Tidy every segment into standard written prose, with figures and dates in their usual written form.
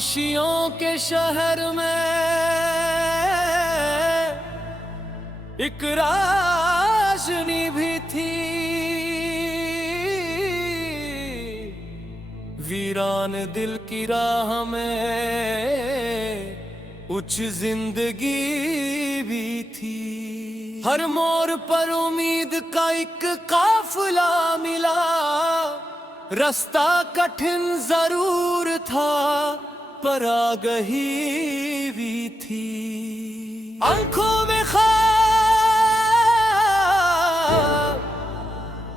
खामोशियों के शहर में एक राजनी भी थी। वीरान दिल की राह में उच्च जिंदगी भी थी। हर मोड़ पर उम्मीद का एक काफिला मिला। रास्ता कठिन जरूर था पर आगही भी थी। आंखों में ख्वाब,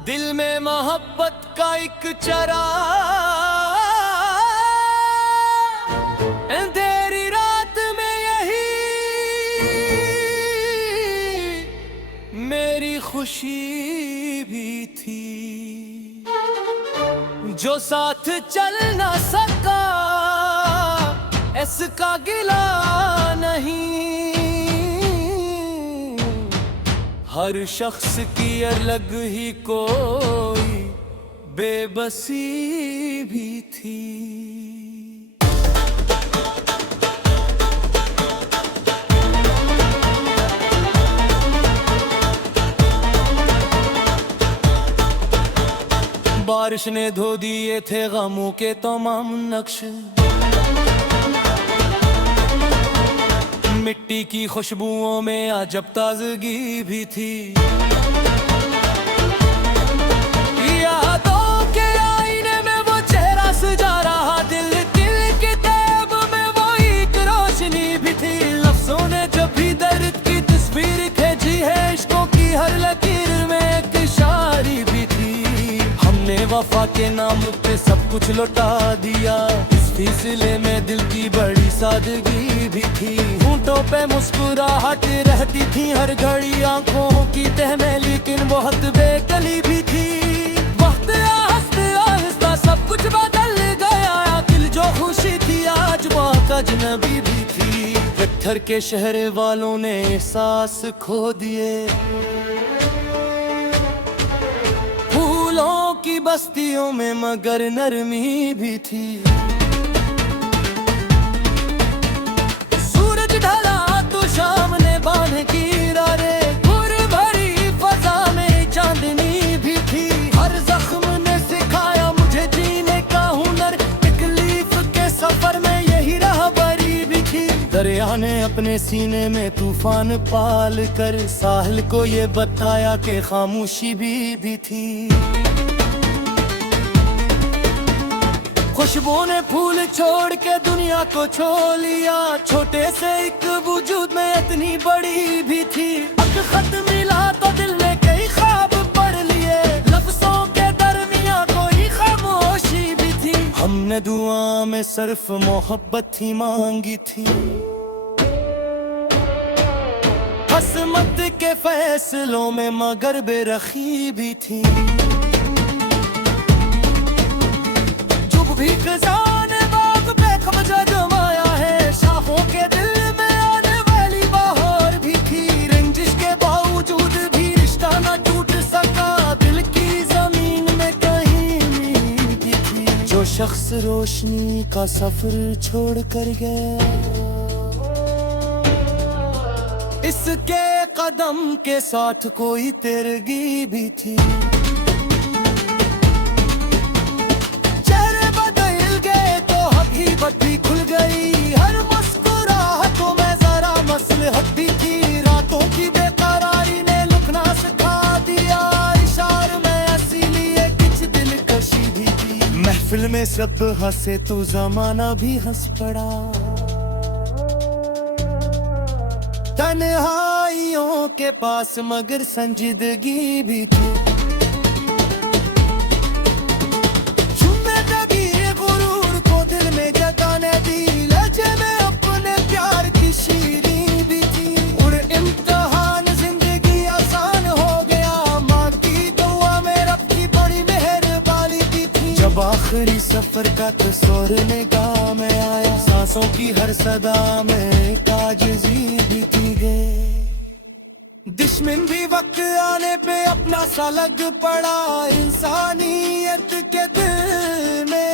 दिल में मोहब्बत का एक चराग। अंधेरी रात में यही मेरी खुशी भी थी। जो साथ चल ना सका इसका गिला नहीं। हर शख्स की अलग ही कोई बेबसी भी थी। बारिश ने धो दिए थे गमों के तमाम नक्श। मिट्टी की खुशबुओं में अजब ताजगी भी थी। यादों के आईने में वो चेहरा सजा रहा। दिल दिल के तैब में वो एक रोशनी भी थी। लफ्जों ने जब भी दर्द की तस्वीर खींची है, इश्कों की हर लकीर में एक शायरी भी थी। हमने वफा के नाम पे सब कुछ लौटा दिया। इस सिलसिले में दिल की बड़ी सादगी भी थी। होंठों पे मुस्कुराहट रहती थी हर घड़ी आंखों की तह में, लेकिन बहुत बेकली भी थी। वक्त आहिस्ता आहिस्ता सब कुछ बदल गया। दिल जो खुशी थी आज बहुत अजनबी भी थी। पत्थर के शहर वालों ने एहसास खो दिए। फूलों की बस्तियों में मगर नरमी भी थी। सूरज ढला तो शाम ने बांध की रारे। गुर भरी फजा में चांदनी भी थी। हर जख्म ने सिखाया मुझे जीने का हुनर। तकलीफ के सफर में यही राहबरी भी थी। दरिया ने अपने सीने में तूफान पाल कर साहिल को ये बताया कि खामोशी भी थी। खुशबू ने फूल छोड़ के दुनिया को छो लिया। छोटे से एक वजूद में इतनी बड़ी भी थी। अब खत मिला तो दिल ने कई ख्वाब पढ़ लिए। लफ्जों के दरमिया कोई खामोशी भी थी। हमने दुआ में सिर्फ मोहब्बत ही मांगी थी। किस्मत के फैसलों में मगर बेरखी भी थी। भी खजाने बाग पे कब्जा जमाया है। शाखों के दिल में आने वाली बहार भी थी। रंजिश के बावजूद भी रिश्ता न टूट सका। दिल की जमीन में कहीं नींव भी थी। जो शख्स रोशनी का सफर छोड़ कर गया, इसके कदम के साथ कोई तेरगी भी थी। भी खुल गई हर मुस्कुराहटों में जरा मसलहत भी थी। रातों की बेकरारी ने लुकना सिखा दिया। इशारे में इसीलिए कुछ दिलकशी भी थी। महफिल में सब हंसे तो जमाना भी हंस पड़ा। तन्हाइयों के पास मगर संजीदगी भी थी। आखिरी सफर का तस्वर निगाह में आया। सांसों की हर सदा में ताजगी भी थी। दुश्मन भी वक्त आने पे अपना सा लग पड़ा। इंसानियत के दिल में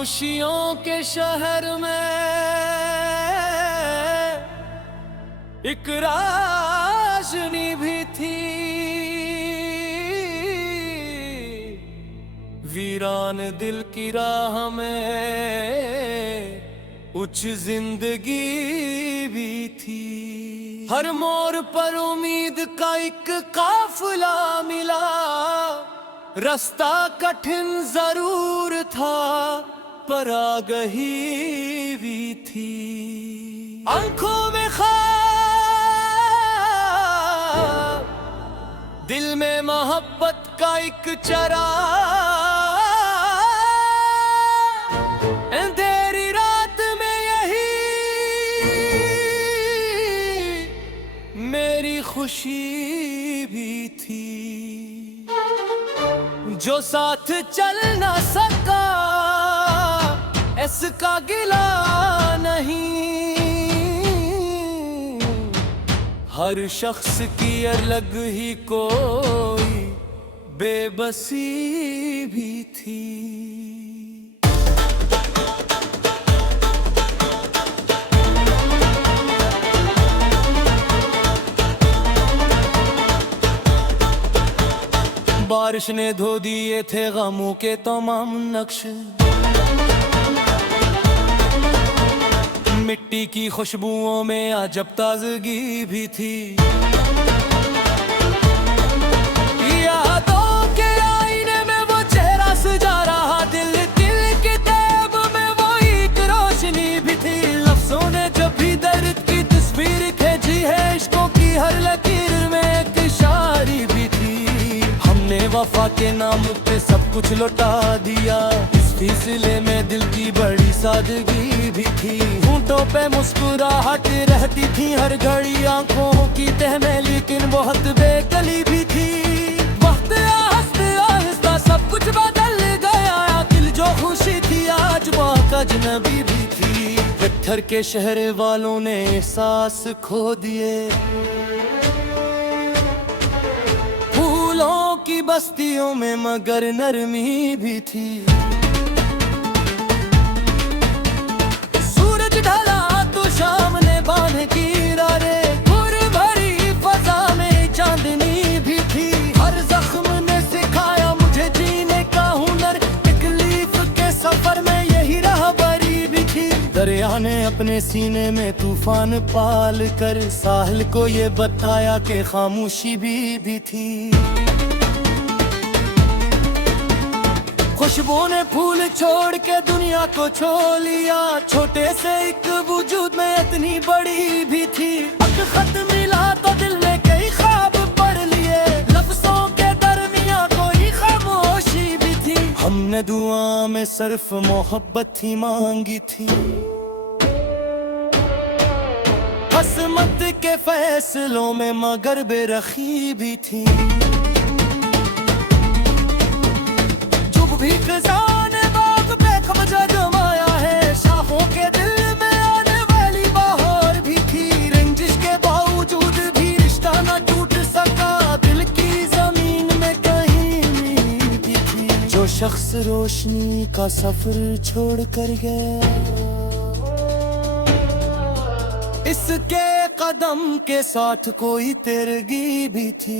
खामोशियों के शहर में एक राजनी भी थी, वीरान दिल की राह में उच्च जिंदगी भी थी। हर मोड़ पर उम्मीद का एक काफिला मिला, रास्ता कठिन जरूर था पर आगही भी थी। आंखों में ख्वाब, दिल में मोहब्बत का एक चराग, अंधेरी रात में यही मेरी खुशी भी थी। जो साथ चल ना सका इसका गिला नहीं, हर शख्स की अलग ही कोई बेबसी भी थी। बारिश ने धो दिए थे गमों के तमाम नक्श, मिट्टी की खुशबुओं में अजब ताजगी भी थी। यादों के आईने में वो चेहरा सजा रहा, दिल दिल की तैब में वो एक रोशनी भी थी। लफ्जों ने जब भी दर्द की तस्वीर खींची है, इश्कों की हर लकीर में एक शायरी भी थी। हमने वफा के नाम पे सब कुछ लौटा दिया, इस सिलसिले में दिल की बड़ी सादगी भी थी। होंठों पे मुस्कुराहट रहती थी हर घड़ी आंखों की तह में, लेकिन बहुत बेकली भी थी। वक्त आहिस्ता सब कुछ बदल गया, दिल जो खुशी थी आज बहुत अजनबी भी थी। पत्थर के शहर वालों ने एहसास खो दिए, फूलों की बस्तियों में मगर नरमी भी थी। सूरज ढला तो शाम ने बांध की रारे, गुर भरी फजा में चांदनी भी थी। हर जख्म ने सिखाया मुझे जीने का हुनर, तकलीफ के सफर में यही राहबरी भी थी। दरिया ने अपने सीने में तूफान पाल कर साहिल को ये बताया कि खामोशी भी थी। खुशबू ने फूल छोड़ के दुनिया को छो लिया, छोटे से एक वजूद में इतनी बड़ी भी थी। अब खत मिला तो दिल में कई ख्वाब पढ़ लिए, लफ्जों के दरमियां कोई खामोशी भी थी। हमने दुआ में सिर्फ मोहब्बत ही मांगी थी, किस्मत के फैसलों में मगर बेरखी भी थी। भी खजाने बाग पे कब्जा जमाया है, शाखों के दिल में आने वाली बहार भी थी। रंजिश के बावजूद भी रिश्ता न टूट सका, दिल की जमीन में कहीं नींव भी थी। जो शख्स रोशनी का सफर छोड़ कर गया, इसके कदम के साथ कोई तेरगी भी थी।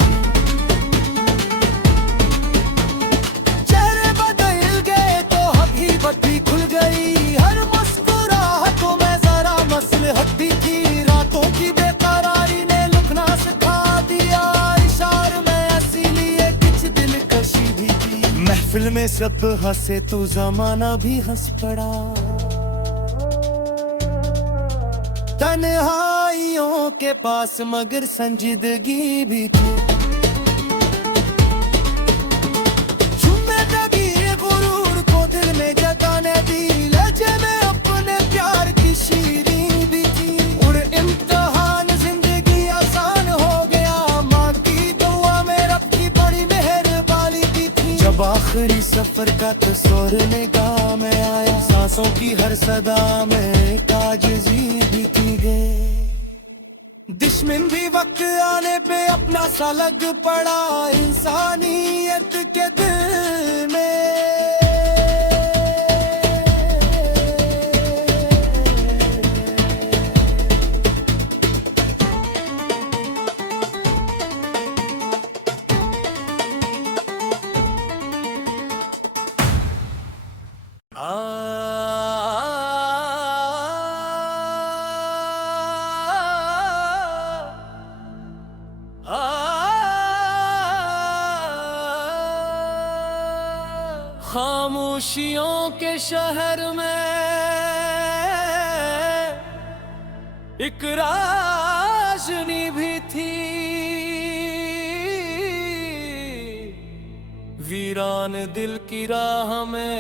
भी खुल गई हर मुस्कुराहटों में जरा मसलहत भी थी। रातों की बेकरारी ने लुकना सिखा दिया, इशारे में इसीलिए कुछ दिलकशी भी थी। महफिल में सब हंसे तो जमाना भी हंस पड़ा, तन्हाइयों के पास मगर संजीदगी भी थी। आखिरी सफर का तस्वर निगाह में आया, सांसों की हर सदा में ताजगी भी की गई। दुश्मन भी वक्त आने पे अपना सा लग पड़ा, इंसानियत के दिल में खामोशियों के शहर में एक राजनी भी थी, वीरान दिल की राह में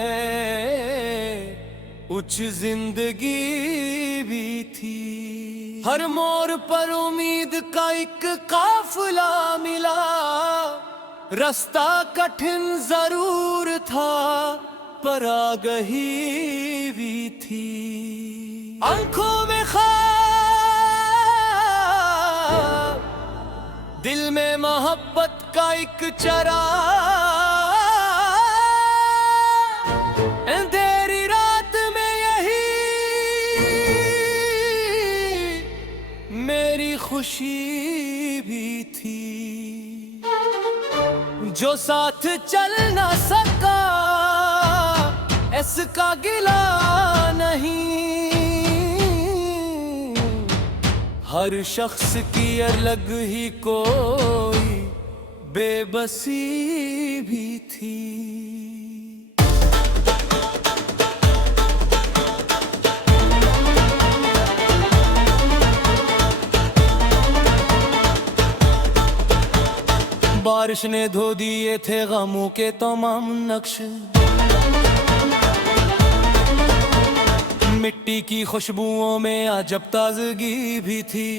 उच्च जिंदगी भी थी। हर मोड़ पर उम्मीद का एक काफिला मिला, रास्ता कठिन जरूर था पर आगही भी थी। आंखों में ख्वाब, दिल में मोहब्बत का एक चराग, अंधेरी रात में यही मेरी खुशी भी थी। जो साथ चल ना सका इसका गिला नहीं, हर शख्स की अलग ही कोई बेबसी भी थी। बारिश ने धो दिए थे गमों के तमाम नक्श, मिट्टी की खुशबुओं में अजब ताजगी भी थी।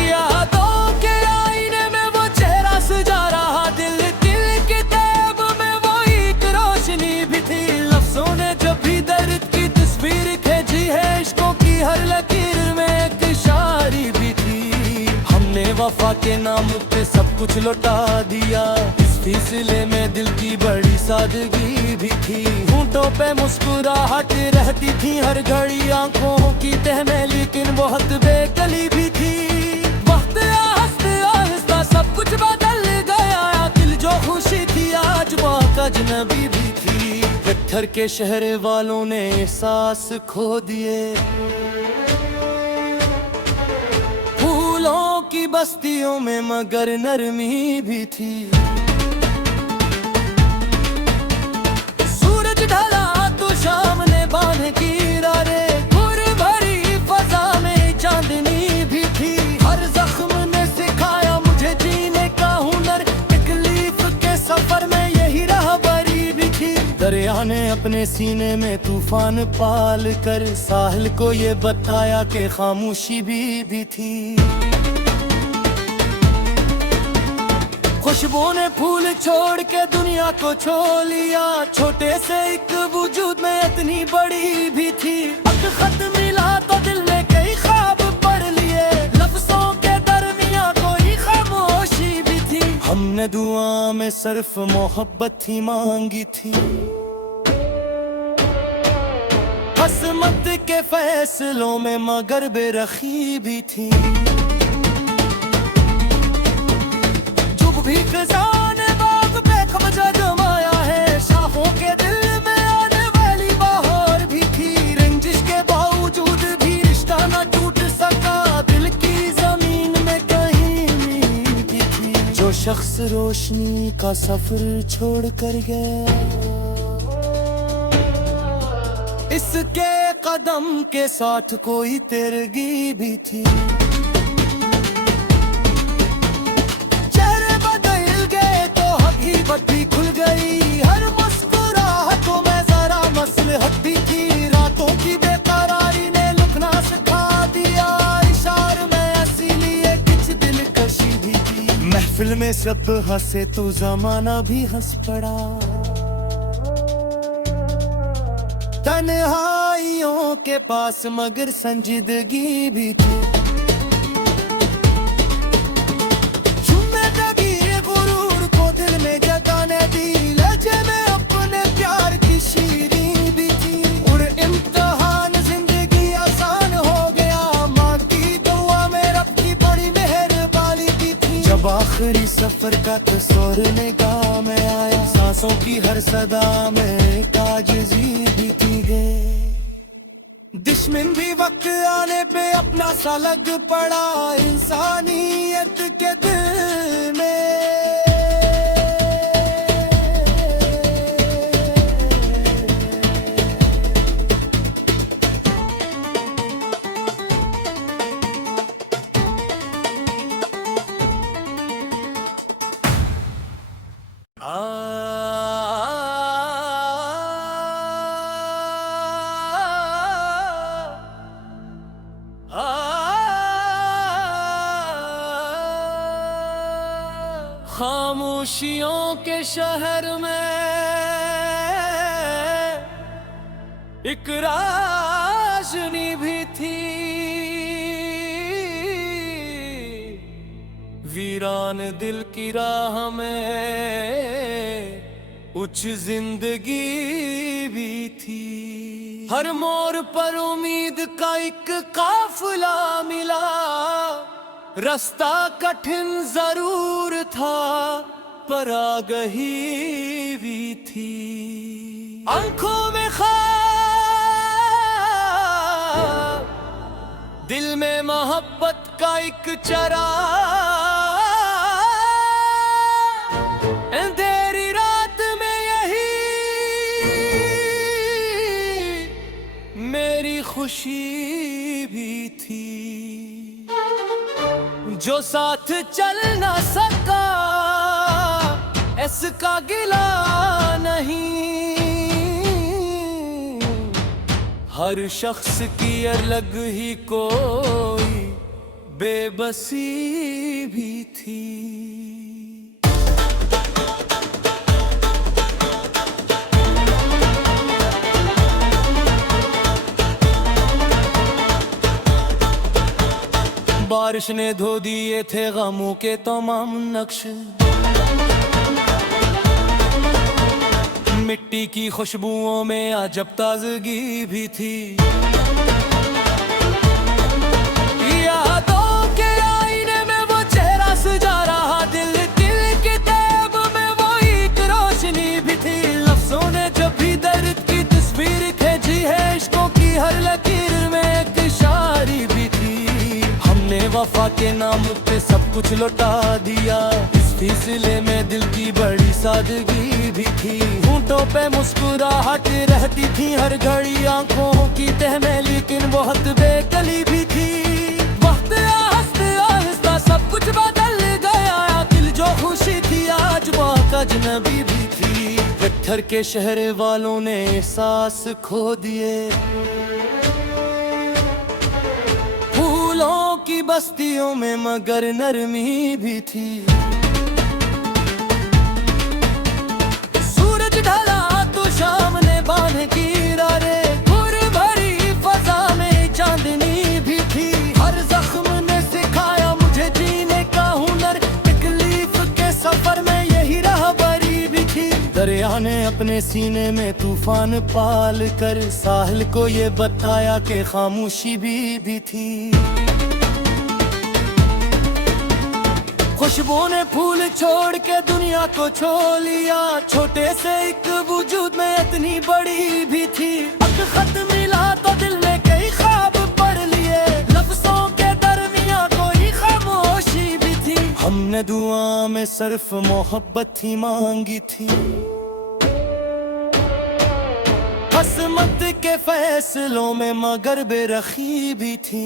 यादों के आईने में वो चेहरा सजा रहा, दिल दिल के तैब में वो एक रोशनी भी थी। लफ्जों ने जब भी दर्द की तस्वीर खींची है, इश्कों की हर लकीर में एक शायरी भी थी। हमने वफा के नाम पे सब कुछ लौटा दिया, इस सिलसिले में दिल की बड़ी सादगी भी थी। होंठों पे मुस्कुराहट रहती थी हर घड़ी आंखों की तह में, लेकिन बहुत बेकली भी थी। वक्त आहिस्ता आहिस्ता सब कुछ बदल गया, दिल जो खुशी थी आज बहुत अजनबी भी थी। पत्थर के शहर वालों ने एहसास खो दिए, फूलों की बस्तियों में मगर नरमी भी थी। सूरज ढला तो शाम ने बांध की रारे, गुर भरी फजा में चांदनी भी थी। हर जख्म ने सिखाया मुझे जीने का हुनर, तकलीफ के सफर में यही राहबरी भी थी। दरिया ने अपने सीने में तूफान पाल कर साहिल को ये बताया कि खामोशी भी थी। खुशबू ने फूल छोड़ के दुनिया को छो लिया, छोटे से एक वजूद में इतनी बड़ी भी थी। अब खत मिला तो दिल ने कई ख्वाब पढ़ लिए, लफ्जों के दरमिया कोई खामोशी भी थी। हमने दुआ में सिर्फ मोहब्बत ही मांगी थी, किस्मत के फैसलों में मगर बेरखी भी थी। भी खजाने बाग पे कब्जा जमाया है, शाखों के दिल में आने वाली बहार भी थी। रंजिश के बावजूद भी रिश्ता न टूट सका, दिल की जमीन में कहीं नींव भी थी। जो शख्स रोशनी का सफर छोड़ कर गया, इसके कदम के साथ कोई तेरगी भी थी। बत्ती खुल गई हर मुस्कुराहटों में जरा मसलहत भी थी। रातों की बेकरारी ने लुकना सिखा दिया, इशारे में इसीलिए कुछ दिलकशी भी थी। महफिल में सब हंसे तो जमाना भी हंस पड़ा, तन्हाइयों के पास मगर संजीदगी भी थी। आखिरी सफर का तस्वर निगाह में आया, सांसों की हर सदा में आजिज़ी भी की गई। दुश्मन भी वक्त आने पे अपना सा लग पड़ा, इंसानियत के दिल में खामोशियों के शहर में एक राशनी भी थी, वीरान दिल की राह में उच्च जिंदगी भी थी। हर मोड़ पर उम्मीद का एक काफिला मिला, रास्ता कठिन जरूर था पर आगही भी थी। आंखों में ख्वाब, दिल में मोहब्बत का एक चरा, अंधेरी रात में यही मेरी खुशी भी थी। जो साथ चल ना सका इसका गिला नहीं, हर शख्स की अलग ही कोई बेबसी भी थी। बारिश ने धो दिए थे गमों के तमाम नक्श, मिट्टी की खुशबुओं में अजब ताजगी भी थी। यादों के आईने में वो चेहरा सजा रहा, दिल दिल की तैब में वो एक रोशनी भी थी। लफ्जों ने जब भी दर्द की तस्वीर खींची है, इश्कों की हर लकीर में एक शायरी भी थी। हमने वफा के नाम पे सब कुछ लौटा दिया, इस सिलसिले में दिल की बड़ी सादगी भी थी। होंठों पे मुस्कुराहट रहती थी हर घड़ी आंखों की तह में, लेकिन बहुत बेकली भी थी। वक्त आहिस्ता आहिस्ता सब कुछ बदल गया, दिल जो खुशी थी आज बहुत अजनबी भी थी। पत्थर के शहर वालों ने एहसास खो दिए, फूलों की बस्तियों में मगर नरमी भी थी। सूरज ढला तो शाम ने बांध की रारे, भूर भरी फजा में चांदनी भी थी। हर जख्म ने सिखाया मुझे जीने का हुनर, तकलीफ के सफर में यही राहबरी भी थी। दरिया ने अपने सीने में तूफान पाल कर साहिल को ये बताया कि खामोशी भी थी। खुशबू ने फूल छोड़ के दुनिया को छो लिया, छोटे से एक वजूद में इतनी बड़ी भी थी। अब खत मिला तो दिल ने कई ख्वाब पढ़ लिए, लफ्जों के दरमियां कोई खामोशी भी थी। हमने दुआ में सिर्फ मोहब्बत ही मांगी थी, किस्मत के फैसलों में मगर बेरखी भी थी।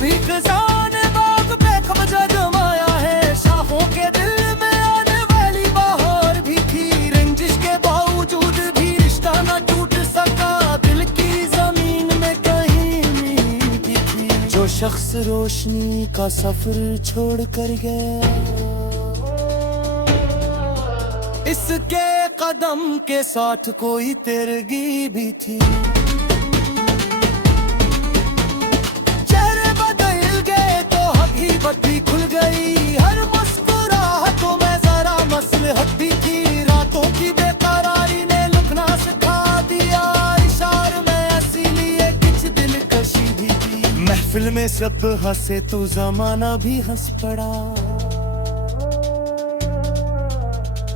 भी खजान बाग पे कब्जा जमाया है, शाखों के दिल में आने वाली बहार भी थी। रंजिश के बावजूद भी रिश्ता न टूट सका, दिल की जमीन में कहीं नींव भी थी। जो शख्स रोशनी का सफर छोड़ कर गया, इसके कदम के साथ कोई तेरगी भी थी। भी खुल गई हर मुस्कुराहटों में जरा मसलहत भी थी। रातों की बेकरारी ने लुकना सिखा दिया, इशारे में इसीलिए कुछ दिलकशी भी थी। महफिल में सब हंसे तो जमाना भी हंस पड़ा,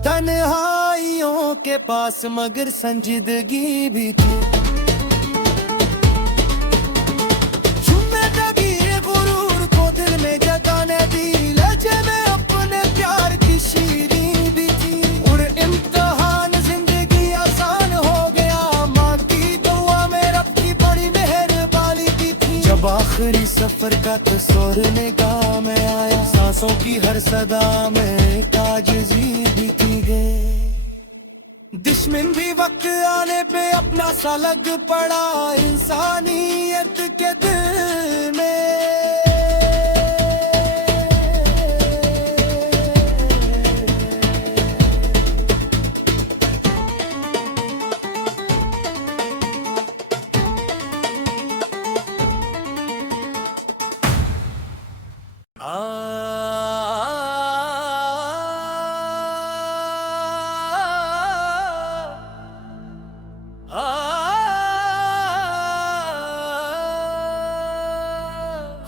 तन्हाइयों के पास मगर संजीदगी भी थी। आखिरी सफर का तस्वर निगाह में आया, सांसों की हर सदा में ताजगी भी की गई। दुश्मन भी वक्त आने पे अपना सा लग पड़ा, इंसानियत के दिल में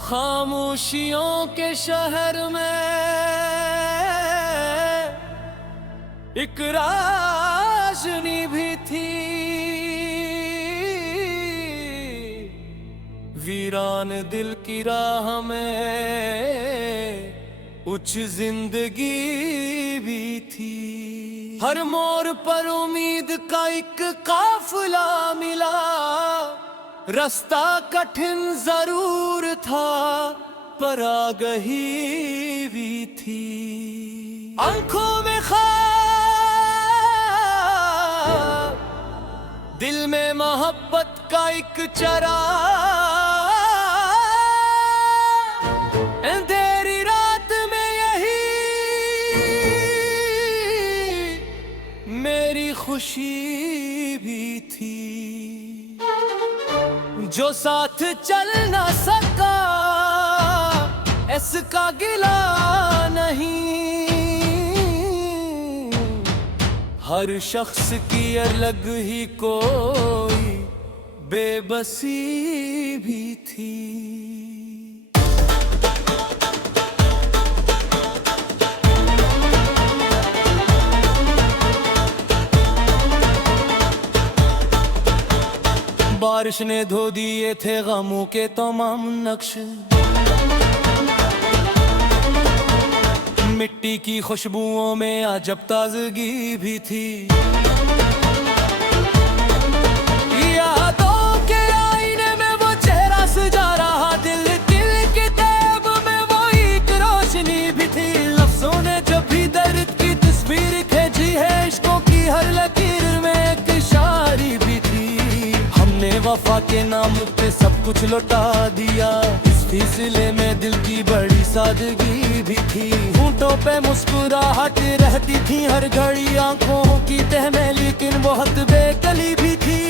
खामोशियों के शहर में एक राजनी भी थी, वीरान दिल की राह में उच्च जिंदगी भी थी। हर मोड़ पर उम्मीद का एक काफिला मिला, रास्ता कठिन जरूर था पर आगही भी थी। आंखों में ख्वाब, दिल में मोहब्बत का एक चराग, अंधेरी रात में यही मेरी खुशी भी थी। जो साथ चल ना सका इसका गिला नहीं, हर शख्स की अलग ही कोई बेबसी भी थी। बारिश ने धो दिए थे गमों के तमाम नक्श, मिट्टी की खुशबुओं में अजब ताजगी भी थी। यादों के आईने में वो चेहरा सजा रहा, दिल दिल के तैब में वो एक रोशनी भी थी। लफ्जों ने जब भी दर्द की तस्वीर खींची है, इश्कों की हर लकीर में एक शायरी भी थी। हमने वफा के नाम पे सब कुछ लौटा दिया, इस सिलसिले में दिल की बड़ी सादगी भी थी। होंठों पे मुस्कुराहट रहती थी हर घड़ी आंखों की तह में, लेकिन बहुत बेकली भी थी।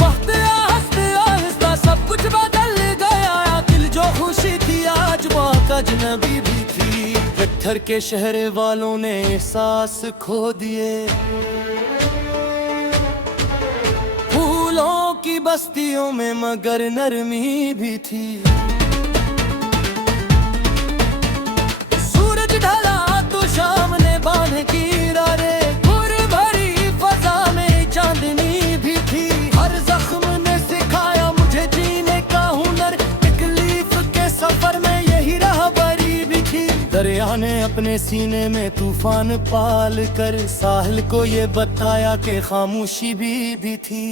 वक्त आहिस्ता आहिस्ता सब कुछ बदल गया, दिल जो खुशी थी आज वो अजनबी भी थी। पत्थर के शहर वालों ने एहसास खो दिए, फूलों की बस्तियों में मगर नरमी भी थी। सूरज ढला तो शाम ने बांध की रारे, गुर भरी फजा में चांदनी भी थी। हर जख्म ने सिखाया मुझे जीने का हुनर, तकलीफ के सफर में यही राहबरी भी थी। दरिया ने अपने सीने में तूफान पाल कर साहिल को ये बताया कि खामोशी भी थी।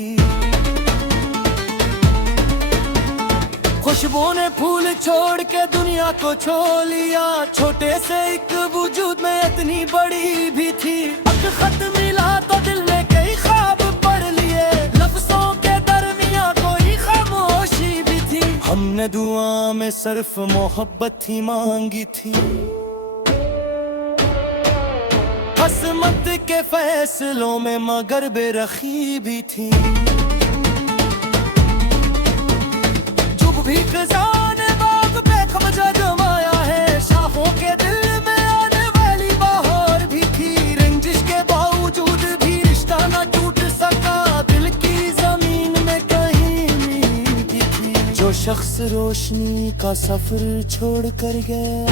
खुशबू ने फूल छोड़ के दुनिया को छो लिया, छोटे से एक वजूद में इतनी बड़ी भी थी। अब खत मिला तो दिल ने कई ख्वाब पढ़ लिए, लफ्जों के दरमिया कोई खामोशी भी थी। हमने दुआ में सिर्फ मोहब्बत ही मांगी थी, किस्मत के फैसलों में मगर बेरखी भी थी। भी खजाने बाग पे कब्जा जमाया है, शाखों के दिल में आने वाली बहार भी थी। रंजिश के बावजूद भी रिश्ता न टूट सका, दिल की जमीन में कहीं नींव भी थी। जो शख्स रोशनी का सफर छोड़ कर गया,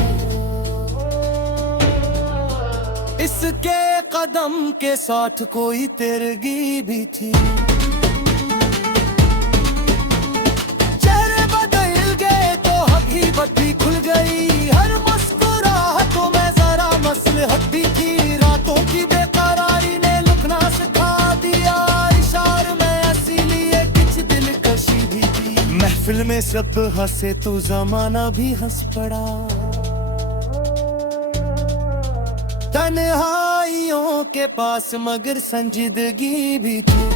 इसके कदम के साथ कोई तेरगी भी थी। बत्ती खुल गई हर मुस्कुराहटों में जरा मसलहत भी थी। रातों की बेकरारी ने लुकना सिखा दिया, इशारे में इसीलिए कुछ दिलकशी भी थी। महफिल में सब हंसे तो जमाना भी हंस पड़ा, तन्हाइयों के पास मगर संजीदगी भी थी।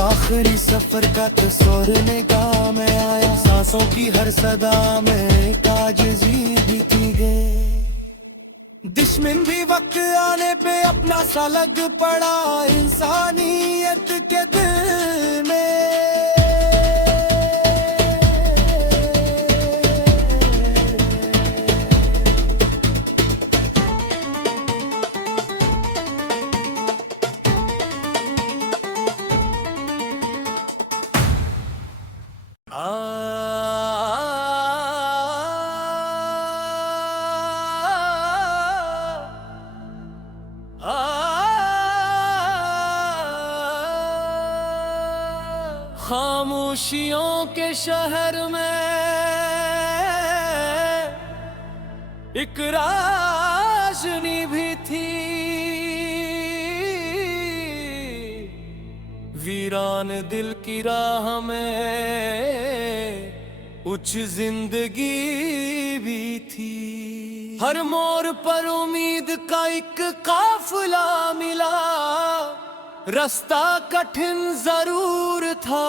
आखिरी सफर का तस्वीर निगाह में आया, सांसों की हर सदा में आजिज़ी भी की गई। दुश्मन भी वक्त आने पे अपना सा लग पड़ा, इंसानियत के दिल में खामोशियों के शहर में एक राशनी भी थी, वीरान दिल की राह में कुछ जिंदगी भी थी। हर मोड़ पर उम्मीद का एक काफिला मिला, रास्ता कठिन जरूर था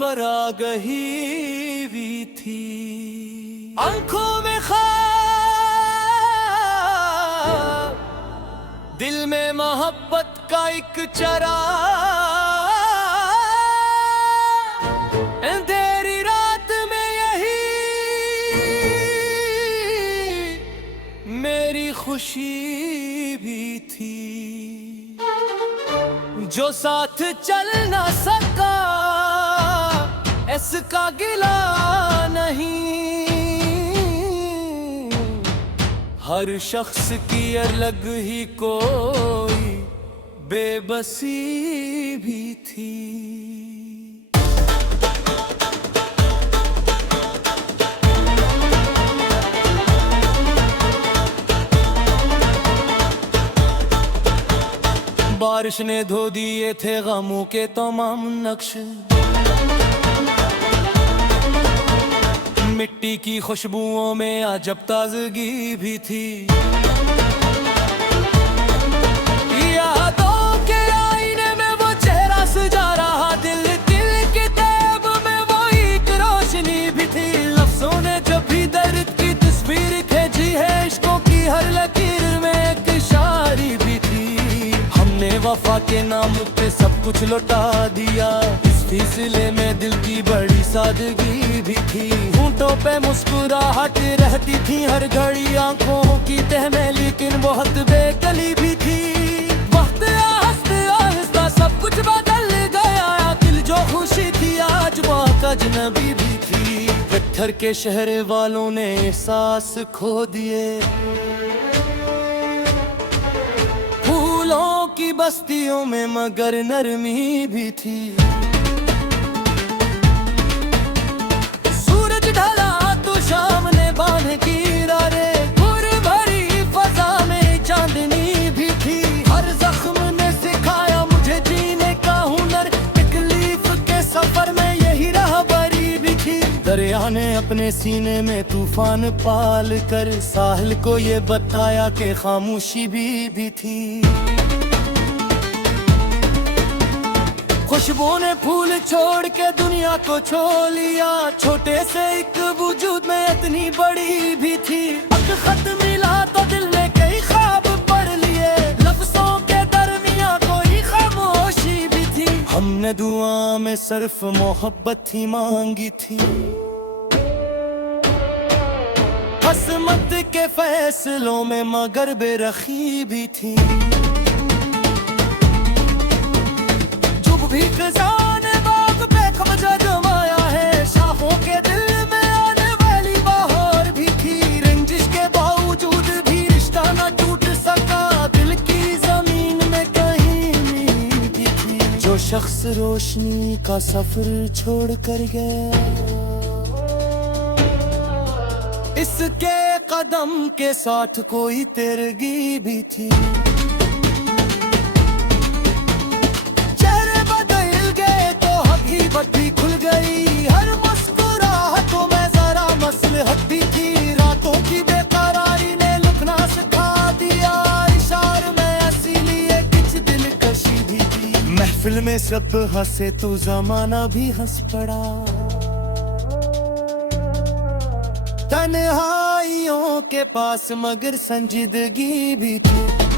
पर आगही भी थी। आंखों में ख्वाब, दिल में मोहब्बत का एक चरा, अंधेरी रात में यही मेरी खुशी भी थी। जो साथ चल ना सका इसका गिला नहीं, हर शख्स की अलग ही कोई बेबसी भी थी। बारिश ने धो दिए थे गमों के तमाम नक्श, मिट्टी की खुशबुओं में अजब ताजगी भी थी। यादों के आईने में वो चेहरा सजा रहा, दिल दिल की तैब में वो एक रोशनी भी थी। लफ्जों ने जब भी दर्द की तस्वीर खींची है, इश्कों की हर लकीर में एक शायरी भी थी। हमने वफा के नाम पे सब कुछ लौटा दिया, इस सिलसिले में दिल की बड़ी सादगी भी थी। होंठों पे मुस्कुराहट रहती थी हर घड़ी आंखों की तह में, लेकिन बहुत बेकली भी थी। वक्त आहिस्ता आहिस्ता सब कुछ बदल गया, दिल जो खुशी थी आज बहुत अजनबी भी थी। पत्थर के शहर वालों ने एहसास खो दिए, फूलों की बस्तियों में मगर नरमी भी थी। सूरज ढला तो शाम ने बांध की रारे, भूर भरी फजा में चांदनी भी थी। हर जख्म ने सिखाया मुझे जीने का हुनर, तकलीफ के सफर में यही राहबरी भी थी। दरिया ने अपने सीने में तूफान पाल कर साहिल को ये बताया कि खामोशी भी थी। खुशबू ने फूल छोड़ के दुनिया को छो लिया, छोटे से एक वजूद में इतनी बड़ी भी थी। अब खत मिला तो दिल ने कई ख्वाब पढ़ लिए, लफ्जों के दरमिया कोई खामोशी भी थी। हमने दुआ में सिर्फ मोहब्बत ही मांगी थी, किस्मत के फैसलों में मगर बेरखी भी थी। भी खजाने बाग पे कब्जा जमाया है, शाखों के दिल में आने वाली बहार भी थी। रंजिश के बावजूद भी रिश्ता न टूट सका, दिल की जमीन में कहीं नींव भी थी। जो शख्स रोशनी का सफर छोड़ कर गया, इसके कदम के साथ कोई तेरगी भी थी। भी खुल गई हर मुस्कुराहटों में जरा मसलहत भी थी। रातों की बेकरारी ने लुकना सिखा दिया, इशारे में इसीलिए कुछ दिलकशी भी थी। महफिल में सब हंसे तो जमाना भी हंस पड़ा, तन्हाइयों के पास मगर संजीदगी भी थी।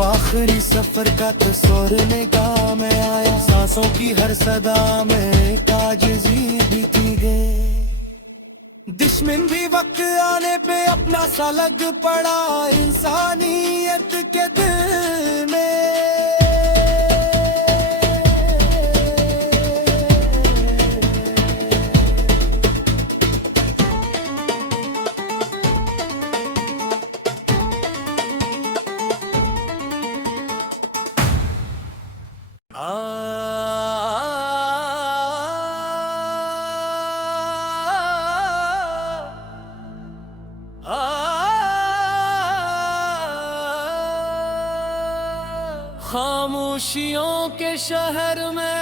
आखिरी सफर का तस्वर निगाह में आया, सांसों की हर सदा में काजजी भी थी गए। दुश्मन भी वक्त आने पे अपना सा लग पड़ा, इंसानियत के दिल में खामोशियों के शहर में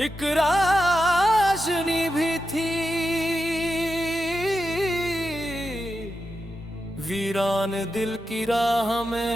एक राजनी भी थी, वीरान दिल की राह में